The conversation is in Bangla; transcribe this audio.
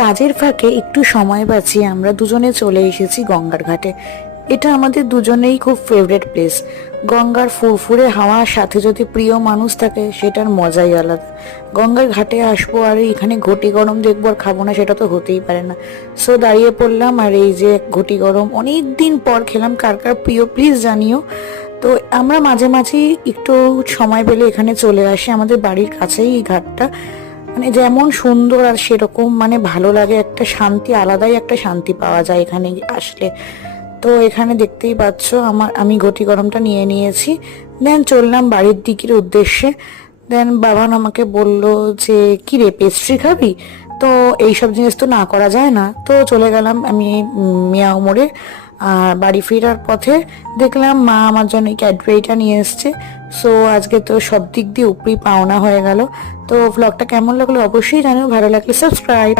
কাজের ফাঁকে একটু সময় বাঁচিয়ে আমরা দুজনে চলে এসেছি গঙ্গার ঘাটে। এটা আমাদের দুজনেই খুব ফেভারিট প্লেস। গঙ্গার ফুরফুরে হাওয়ার সাথে যদি প্রিয় মানুষ থাকে সেটার মজাই আলাদা। গঙ্গার ঘাটে আসবো আর এখানে ঘটি গরম দেখবো আর খাবো না, সেটা তো হতেই পারে না। সো দাঁড়িয়ে পড়লাম, আর এই যে ঘটি গরম অনেক দিন পর খেলাম। কার কার প্রিয় প্লিজ জানিও। তো আমরা মাঝে মাঝে একটু সময় পেলে এখানে চলে আসি, আমাদের বাড়ির কাছেই এই ঘাটটা। মানে যেমন সুন্দর আর সেরকম মানে ভালো লাগে, একটা শান্তি, আলাদাই একটা শান্তি পাওয়া যায় এখানে আসলে। তো এখানে দেখতেই পাচ্ছ আমি ঘটি গরমটা নিয়ে নিয়েছি। দেন চললাম বাড়ির দিকের উদ্দেশ্যে। দেন বাবান আমাকে বলল যে কি রে, পেস্ট্রি খাবি? তো এইসব জিনিস তো না করা যায় না। তো চলে গেলাম আমি মিয়াও মোড়ে। আর বাড়ি ফেরার পথে দেখলাম মা আমার জন্য এই ক্যাডবেরিটা নিয়ে এসছে। সো আজকে তো সব দিক দিয়ে উপরেই পাওনা হয়ে গেল। তো ব্লগটা কেমন লাগলো অবশ্যই জানিও, ভালো লাগলে সাবস্ক্রাইব।